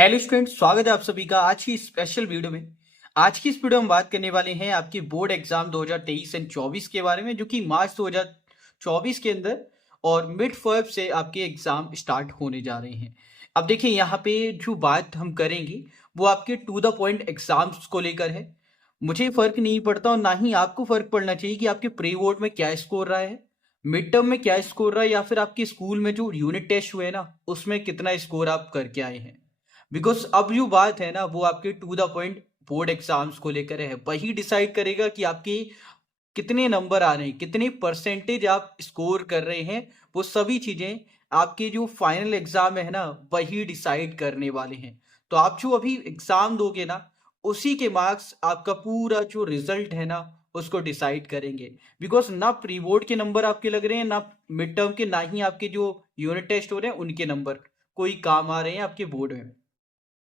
Hello student, स्वागत है आप सभी का आज की स्पेशल वीडियो में। आज की इस वीडियो में बात करने वाले हैं आपकी बोर्ड एग्जाम 2023 एंड 24 के बारे में, जो कि मार्च 2024 के अंदर और मिड फर्ब से आपके एग्जाम स्टार्ट होने जा रहे हैं। अब देखिए, यहाँ पे जो बात हम करेंगे वो आपके टू द पॉइंट एग्जाम्स को लेकर है। मुझे फर्क नहीं पड़ता और ना ही आपको फर्क पड़ना चाहिए कि आपके प्री बोर्ड में क्या स्कोर रहा है, मिड टर्म में क्या स्कोर रहा है, या फिर आपके स्कूल में जो यूनिट टेस्ट हुए ना उसमें कितना स्कोर आप करके आए हैं। बिकॉज अब जो बात है ना वो आपके to the point board exams को लेकर है। वही डिसाइड करेगा कि आपके कितने नंबर आ रहे हैं, कितने परसेंटेज आप स्कोर कर रहे हैं। वो सभी चीजें आपके जो फाइनल एग्जाम है ना वही डिसाइड करने वाले हैं। तो आप जो अभी एग्जाम दोगे ना उसी के मार्क्स आपका पूरा जो रिजल्ट है ना उसको डिसाइड करेंगे। बिकॉज ना प्री बोर्ड के नंबर आपके लग रहे हैं, ना मिड टर्म के, ना ही आपके जो यूनिट टेस्ट हो रहे हैं उनके नंबर कोई काम आ रहे हैं आपके बोर्ड में।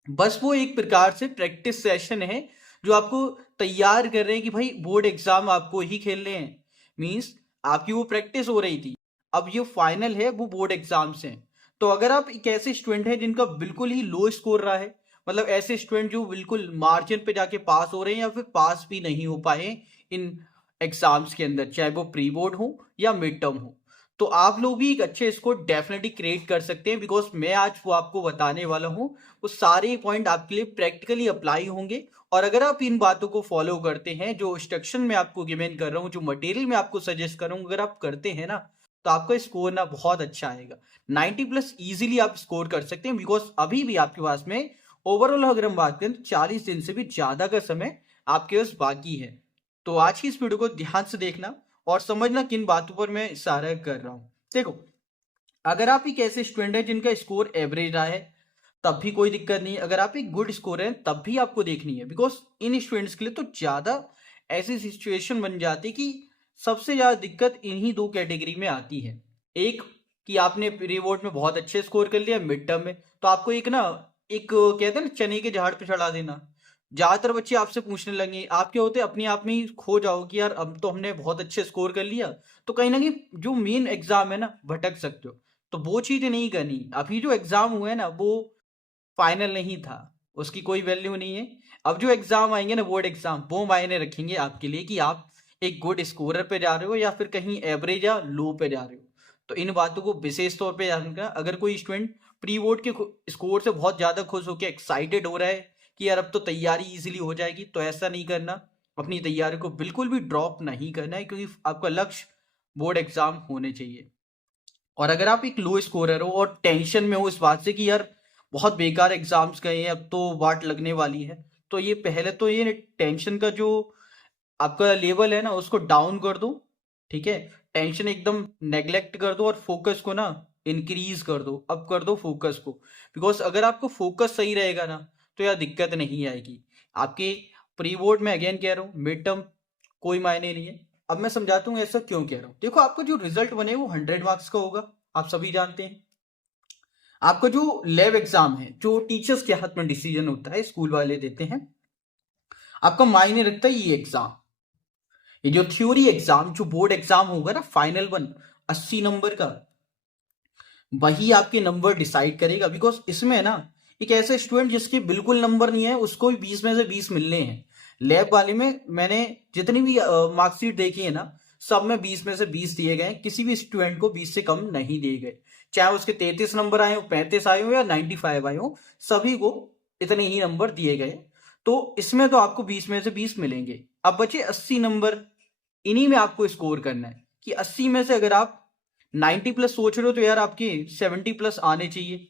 बस वो एक प्रकार से प्रैक्टिस सेशन है जो आपको तैयार कर रहे हैं कि भाई बोर्ड एग्जाम आपको ही खेलने हैं। मींस आपकी वो प्रैक्टिस हो रही थी, अब ये फाइनल है, वो बोर्ड एग्जाम्स हैं। तो अगर आप एक ऐसे स्टूडेंट हैं जिनका बिल्कुल ही लो स्कोर रहा है, मतलब ऐसे स्टूडेंट जो बिल्कुल मार्जिन पे जाके पास हो रहे हैं या फिर पास भी नहीं हो पाए इन एग्जाम्स के अंदर, चाहे वो प्री बोर्ड हो या मिड टर्म हो, तो आप लोग भी एक अच्छे स्कोर डेफिनेटली क्रिएट कर सकते हैं। बिकॉज मैं आज वो आपको बताने वाला हूँ, वो सारे पॉइंट आपके लिए प्रैक्टिकली अप्लाई होंगे। और अगर आप इन बातों को फॉलो करते हैं, जो इंस्ट्रक्शन मैं आपको गिवन कर रहा हूँ, जो मटेरियल मैं आपको सजेस्ट कर रहा हूँ, अगर आप करते हैं ना तो आपका स्कोर ना बहुत अच्छा आएगा। 90+ इजीली आप स्कोर कर सकते हैं। बिकॉज अभी भी आपके पास में ओवरऑल अगर हम बात करें 40 दिन से भी ज्यादा का समय आपके पास बाकी है। तो आज की इस वीडियो को ध्यान से देखना और समझना किन बातों पर मैं इशारा कर रहा हूं। देखो, अगर आप एक ऐसे स्टूडेंट है जिनका स्कोर एवरेज रहा है तब भी कोई दिक्कत नहीं है। अगर आप एक गुड स्कोर है तब भी आपको देखनी है। बिकॉज इन स्टूडेंट्स के लिए तो ज्यादा ऐसी सिचुएशन बन जाती है कि सबसे ज्यादा दिक्कत इन्हीं दो कैटेगरी में आती है। एक कि आपने प्री बोर्ड में बहुत अच्छे स्कोर कर लिया, मिड टर्म में तो आपको एक ना, एक कहते हैं ना चने के झाड़ पे चढ़ा देना। ज्यादातर बच्चे आपसे पूछने लगे, आप क्या होते अपने आप में ही खो जाओ कि यार अब तो हमने बहुत अच्छे स्कोर कर लिया, तो कहीं ना कहीं जो मेन एग्जाम है ना भटक सकते हो। तो वो चीजें नहीं करनी। अभी जो एग्जाम हुआ है ना वो फाइनल नहीं था, उसकी कोई वैल्यू नहीं है। अब जो एग्जाम आएंगे ना बोर्ड एग्जाम, वो मायने रखेंगे आपके लिए कि आप एक गुड स्कोरर पे जा रहे हो या फिर कहीं एवरेज या लो पे जा रहे हो। तो इन बातों को विशेष तौर पे ध्यान रखना। अगर कोई स्टूडेंट प्री बोर्ड के स्कोर से बहुत ज्यादा खुश होकर एक्साइटेड हो रहा है कि यार अब तो तैयारी इजीली हो जाएगी, तो ऐसा नहीं करना। अपनी तैयारी को बिल्कुल भी ड्रॉप नहीं करना है, क्योंकि आपका लक्ष्य बोर्ड एग्जाम होने चाहिए। और अगर आप एक लो स्कोरर हो और टेंशन में हो इस बात से कि यार बहुत बेकार एग्जाम्स गए हैं, अब तो वाट लगने वाली है, तो ये पहले तो ये टेंशन का जो आपका लेवल है ना उसको डाउन कर दो। ठीक है, टेंशन एकदम नेग्लेक्ट कर दो और फोकस को ना इंक्रीज कर दो, अप कर दो फोकस को। बिकॉज अगर आपको फोकस सही रहेगा ना तो यार दिक्कत नहीं आएगी आपके प्री बोर्ड में। अगेन कह रहा हूँ, मिड टर्म कोई मायने नहीं है। अब मैं समझाता हूँ ऐसा क्यों कह रहा हूँ। देखो, आपका जो रिजल्ट बने वो 100 मार्क्स का होगा, आप सभी जानते हैं। आपका जो लैब एग्जाम है, जो टीचर्स के हाथ में डिसीजन होता है, स्कूल वाले देते हैं, आपका मायने रखता है ये एग्जाम। ये जो थ्योरी एग्जाम, जो बोर्ड एग्जाम होगा ना फाइनल वन, 80 नंबर का, वही आपके नंबर डिसाइड करेगा। बिकॉज इसमें है ना एक ऐसे स्टूडेंट जिसके बिल्कुल नंबर नहीं है उसको भी 20 में से 20 मिलने हैं। लैब वाले में मैंने जितनी भी मार्कशीट देखी है ना, सब में 20 में से 20 दिए गए। किसी भी स्टूडेंट को 20 से कम नहीं दिए गए, चाहे उसके 33 नंबर आए हो, 35 आए हो या 95 आए हो, सभी को इतने ही नंबर दिए गए। तो इसमें तो आपको 20 में से 20 मिलेंगे। अब बचे 80 नंबर, इन्हीं में आपको स्कोर करना है कि 80 में से अगर आप 90+ सोच रहे हो तो यार आपके 70+ आने चाहिए।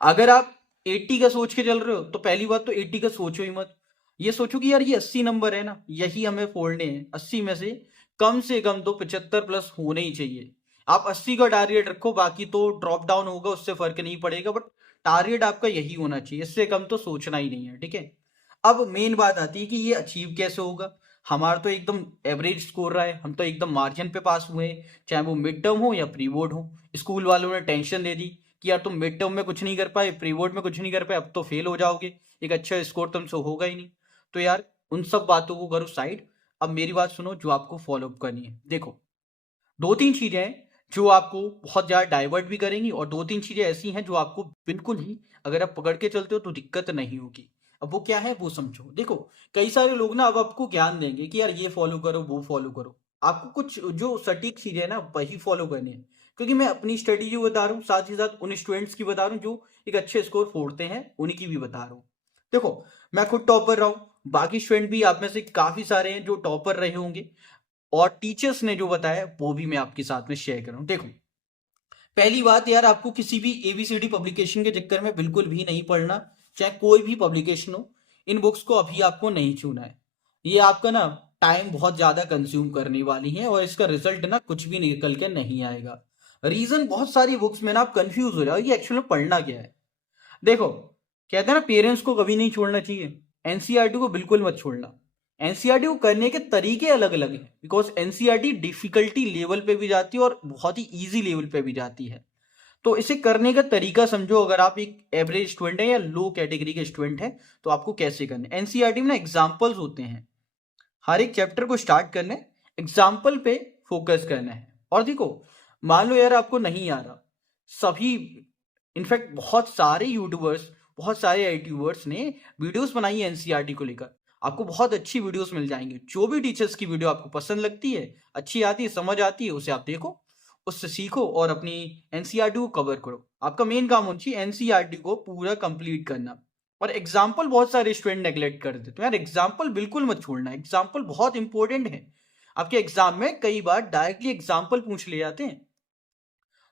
अगर आप 80 का सोच के चल रहे हो तो पहली बात तो 80 का सोचो ही मत। ये सोचो कि यार ये 80 नंबर है ना, यही हमें फोड़ने हैं। 80 में से कम तो 75+ होने ही चाहिए। आप 80 का टारगेट रखो, बाकी तो ड्रॉप डाउन होगा उससे फर्क नहीं पड़ेगा, बट टारगेट आपका यही होना चाहिए, इससे कम तो सोचना ही नहीं है। ठीक है, अब मेन बात आती है कि ये अचीव कैसे होगा। हमारा तो एकदम एवरेज स्कोर रहा है, हम तो एकदम मार्जिन पे पास हुए हैं, चाहे वो मिड टर्म हो या प्री बोर्ड हो। स्कूल वालों ने टेंशन दे दी कि यार तुम मिड टर्म में कुछ नहीं कर पाए, प्री बोर्ड में कुछ नहीं कर पाए, अब तो फेल हो जाओगे, एक अच्छा स्कोर तुमसे होगा ही नहीं। तो यार उन सब बातों को करो साइड। अब मेरी बात सुनो जो आपको फॉलो अप करनी है। देखो, दो तीन चीजें हैं जो आपको बहुत ज्यादा डाइवर्ट भी करेंगी, और 2-3 चीजें ऐसी हैं जो आपको बिल्कुल ही, अगर आप पकड़ के चलते हो तो दिक्कत नहीं होगी। अब वो क्या है वो समझो। देखो, कई सारे लोग ना अब आपको ज्ञान देंगे कि यार ये फॉलो करो वो फॉलो करो। आपको कुछ जो सटीक चीजें है ना वही फॉलो करनी है, क्योंकि मैं अपनी स्टडी जो बता रहा हूँ साथ ही साथ उन स्टूडेंट्स की बता रहा हूँ जो एक अच्छे स्कोर फोड़ते हैं, उन्हीं की भी बता रहा हूँ। देखो, मैं खुद टॉपर रहा हूँ, बाकी स्टूडेंट भी आप में से काफी सारे हैं जो टॉपर रहे होंगे, और टीचर्स ने जो बताया वो भी मैं आपके साथ में शेयर कर रहा हूँ। देखो, पहली बात यार, आपको किसी भी एबीसीडी पब्लिकेशन के चक्कर में बिल्कुल भी नहीं पढ़ना, चाहे कोई भी पब्लिकेशन हो। इन बुक्स को अभी आपको नहीं छूना है। ये आपका ना टाइम बहुत ज्यादा कंज्यूम करने वाली है, और इसका रिजल्ट ना कुछ भी निकल के नहीं आएगा। रीजन, बहुत सारी बुक्स में ना आप कंफ्यूज हो जाओ ये एक्चुअली पढ़ना क्या है। देखो, कहते हैं ना पेरेंट्स को कभी नहीं छोड़ना चाहिए, एनसीईआरटी को बिल्कुल मत छोड़ना। एनसीईआरटी को करने के तरीके अलग अलग हैं, बिकॉज एनसीईआरटी डिफिकल्टी लेवल पे भी जाती है और बहुत ही इजी लेवल पे भी जाती है। तो इसे करने का तरीका समझो। अगर आप एक एवरेज स्टूडेंट है या लो कैटेगरी के स्टूडेंट है तो आपको कैसे करना है। एनसीईआरटी में ना एग्जाम्पल्स होते हैं, हर एक चैप्टर को स्टार्ट करने एग्जाम्पल पे फोकस करना है। और देखो, मान लो यार आपको नहीं आ रहा, सभी, इनफैक्ट बहुत सारे यूट्यूबर्स, बहुत सारे यूट्यूबर्स ने वीडियोस बनाई है एनसीईआरटी को लेकर। आपको बहुत अच्छी वीडियोस मिल जाएंगी। जो भी टीचर्स की वीडियो आपको पसंद लगती है, अच्छी आती है, समझ आती है, उसे आप देखो, उससे सीखो और अपनी एनसीईआरटी को कवर करो। आपका मेन काम होना चाहिए एनसीईआरटी को पूरा कंप्लीट करना। और एग्जाम्पल बहुत सारे स्टूडेंट नेगलेक्ट कर देते हैं। यार एग्जाम्पल बिल्कुल मत छोड़ना, एग्जाम्पल बहुत इंपॉर्टेंट है। आपके एग्जाम में कई बार डायरेक्टली एग्जाम्पल पूछ ले जाते हैं,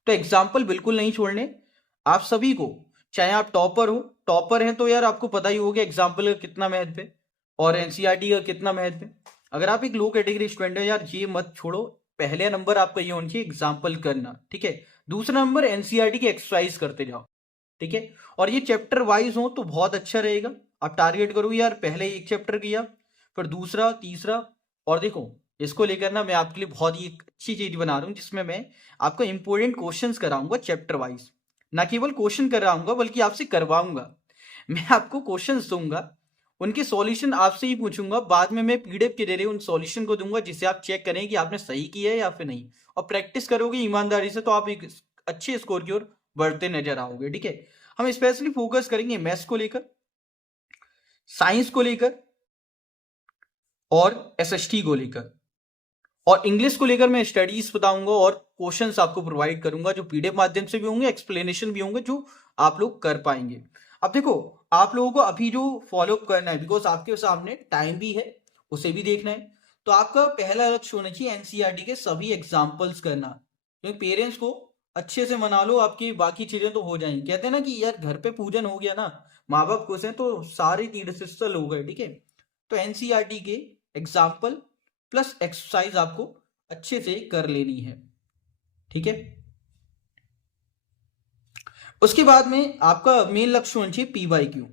तो एग्जाम्पल बिल्कुल नहीं छोड़ने। आप सभी को, चाहे आप टॉपर हो, टॉपर हैं तो यार आपको पता ही होगा एग्जाम्पल का कितना महत्व है और एनसीईआरटी का कितना महत्व है। अगर आप एक लो कैटेगरी स्टूडेंट है यार, ये मत छोड़ो। पहले नंबर आपका ये होना चाहिए एग्जाम्पल करना, ठीक है। दूसरा नंबर एनसीईआरटी की एक्सरसाइज करते जाओ, ठीक है। और ये चैप्टर वाइज हो तो बहुत अच्छा रहेगा। आप टारगेट करो यार, पहले एक चैप्टर किया, फिर दूसरा, तीसरा। और देखो, इसको लेकर ना मैं आपके लिए बहुत ही एक अच्छी चीज बना रहा हूँ, जिसमें मैं आपको इंपॉर्टेंट क्वेश्चंस कराऊंगा चैप्टर वाइज। ना केवल क्वेश्चन कराऊंगा बल्कि आपसे करवाऊंगा। मैं आपको क्वेश्चंस दूंगा, उनके सॉल्यूशन आपसे ही पूछूंगा, बाद में मैं पीडीएफ के जरिए उन सॉल्यूशन को दूंगा, जिससे आप चेक करें कि आपने सही किया है या फिर नहीं। और प्रैक्टिस करोगे ईमानदारी से तो आप एक अच्छे स्कोर की ओर बढ़ते नजर आओगे, ठीक है। हम स्पेशली फोकस करेंगे मैथ्स को लेकर, साइंस को लेकर, और एसएसटी को लेकर, और इंग्लिश को लेकर मैं स्टडीज बताऊंगा और क्वेश्चंस आपको प्रोवाइड करूंगा, जो पीडीएफ माध्यम से भी होंगे, एक्सप्लेनेशन भी होंगे, जो आप लोग कर पाएंगे। अब देखो, आप लोगों को अभी जो फॉलो करना है, बिकॉज आपके सामने टाइम भी है, उसे भी देखना है। तो आपका पहला लक्ष्य होना चाहिए एनसीईआरटी के सभी एग्जाम्पल्स करना। क्योंकि पेरेंट्स को अच्छे से मना लो, आपकी बाकी चीजें तो हो जाएंगी। कहते हैं ना कि यार घर पे पूजन हो गया ना, माँ बाप खुश हैं तो सारे तीर्थ स्थल हो गए, ठीक है। तो एनसीईआरटी के एग्जाम्पल प्लस एक्सरसाइज आपको अच्छे से कर लेनी है, ठीक है। उसके बाद में आपका मेन लक्ष्य होना चाहिए पीवाईक्यू।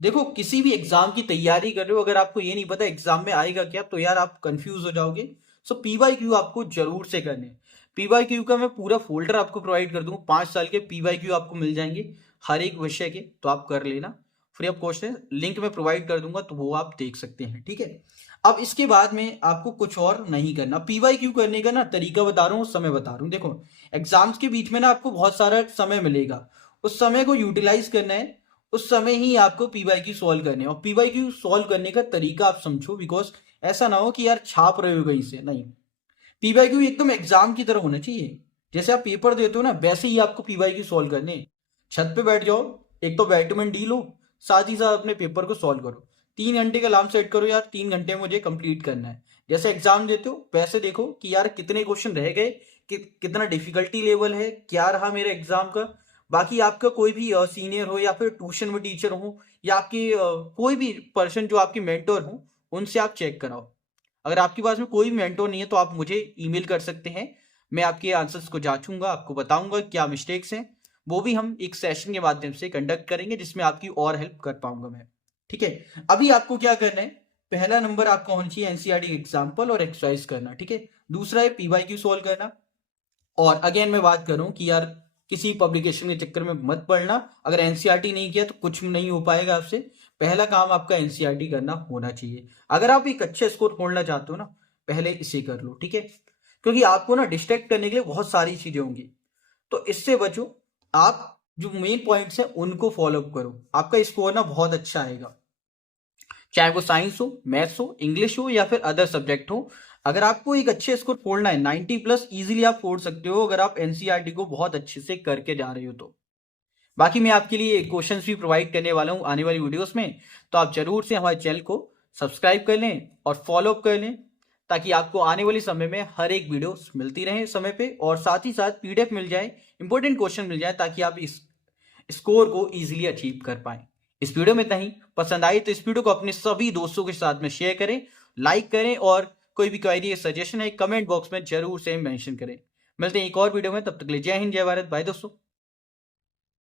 देखो, किसी भी एग्जाम की तैयारी कर रहे हो, अगर आपको ये नहीं पता एग्जाम में आएगा क्या, तो यार आप कंफ्यूज हो जाओगे। सो पीवाईक्यू आपको जरूर से करने। पीवाईक्यू का मैं पूरा फोल्डर आपको प्रोवाइड कर दूंगा, 5 साल के पीवाईक्यू आपको मिल जाएंगे हर एक विषय के, तो आप कर लेना। फ्री ऑफ कॉस्ट है, लिंक में प्रोवाइड कर दूंगा, तो वो आप देख सकते हैं, ठीक है। अब इसके बाद में आपको कुछ और नहीं करना। पीवाईक्यू करने का ना तरीका बता रहा हूँ, समय बता रहा हूँ। देखो, एग्जाम्स के बीच में ना आपको बहुत सारा समय मिलेगा, उस समय को यूटिलाइज करना है। उस समय ही आपको पीवाईक्यू सॉल्व करने हैं। और पीवाईक्यू सॉल्व करने का तरीका आप समझो, बिकॉज ऐसा ना हो कि यार छाप रहे हो कहीं से, नहीं। पीवाईक्यू एकदम एग्जाम की तरह होना चाहिए। जैसे आप पेपर देते हो ना, वैसे ही आपको पीवाईक्यू सॉल्व करने। छत पे बैठ जाओ, एक तो विटामिन डी लो, साथ ही साथ अपने पेपर को सॉल्व करो। 3 घंटे का अलार्म सेट करो, यार 3 घंटे मुझे कंप्लीट करना है। जैसे एग्जाम देते हो वैसे देखो कि यार कितने क्वेश्चन रह गए, कितना डिफिकल्टी लेवल है, क्या रहा मेरे एग्जाम का। बाकी आपका कोई भी सीनियर हो या फिर ट्यूशन में टीचर हो, या आपके कोई भी पर्सन जो आपके मेंटोर हो, उनसे आप चेक कराओ। अगर आपके पास में कोई भी मेंटोर नहीं है तो आप मुझे ईमेल कर सकते हैं, मैं आपके आंसर्स को जांचूंगा, आपको बताऊंगा क्या मिस्टेक्स हैं। वो भी हम एक सेशन के माध्यम से कंडक्ट करेंगे, जिसमें आपकी और हेल्प कर पाऊंगा मैं, ठीक है। अभी आपको क्या करना है, पहला नंबर आपका होना चाहिए एनसीईआरटी एग्जाम्पल और एक्सरसाइज करना, ठीक है। दूसरा है पीवाईक्यू सॉल्व करना। और अगेन मैं बात करूं कि यार किसी पब्लिकेशन के चक्कर में मत पड़ना। अगर एनसीईआरटी नहीं किया तो कुछ नहीं हो पाएगा आपसे। पहला काम आपका एनसीईआरटी करना होना चाहिए। अगर आप एक अच्छे स्कोर खोलना चाहते हो ना, पहले इसे कर लो, ठीक है। क्योंकि आपको ना डिस्ट्रैक्ट करने के लिए बहुत सारी चीजें होंगी। तो इससे बचो, आप जो मेन पॉइंट्स हैं उनको फॉलो अप करो, आपका स्कोर ना बहुत अच्छा आएगा। चाहे वो साइंस हो, मैथ्स हो, इंग्लिश हो या फिर अदर सब्जेक्ट हो। अगर आपको एक अच्छे स्कोर फोड़ना है 90 प्लस इजीली आप फोड़ सकते हो अगर आप एनसीईआरटी को बहुत अच्छे से करके जा रहे हो तो। बाकी मैं आपके लिए क्वेश्चंस भी प्रोवाइड करने वाला हूं आने वाली वीडियोस में, तो आप जरूर से हमारे चैनल को सब्सक्राइब कर लें और फॉलो अप कर लें, ताकि आपको आने वाले समय में हर एक वीडियो मिलती रहे समय पे, और साथ ही साथ पीडीएफ मिल जाए, इंपॉर्टेंट क्वेश्चन मिल जाए, ताकि आप इस स्कोर को इजीली अचीव कर पाए। इस वीडियो में इतना ही। पसंद आई तो इस वीडियो को अपने सभी दोस्तों के साथ में शेयर करें, लाइक करें, और कोई भी क्वेरी या सजेशन है कमेंट बॉक्स में जरूर से मेंशन करें। मिलते हैं एक और वीडियो में, तब तक के लिए जय हिंद, जय भारत, बाय दोस्तों।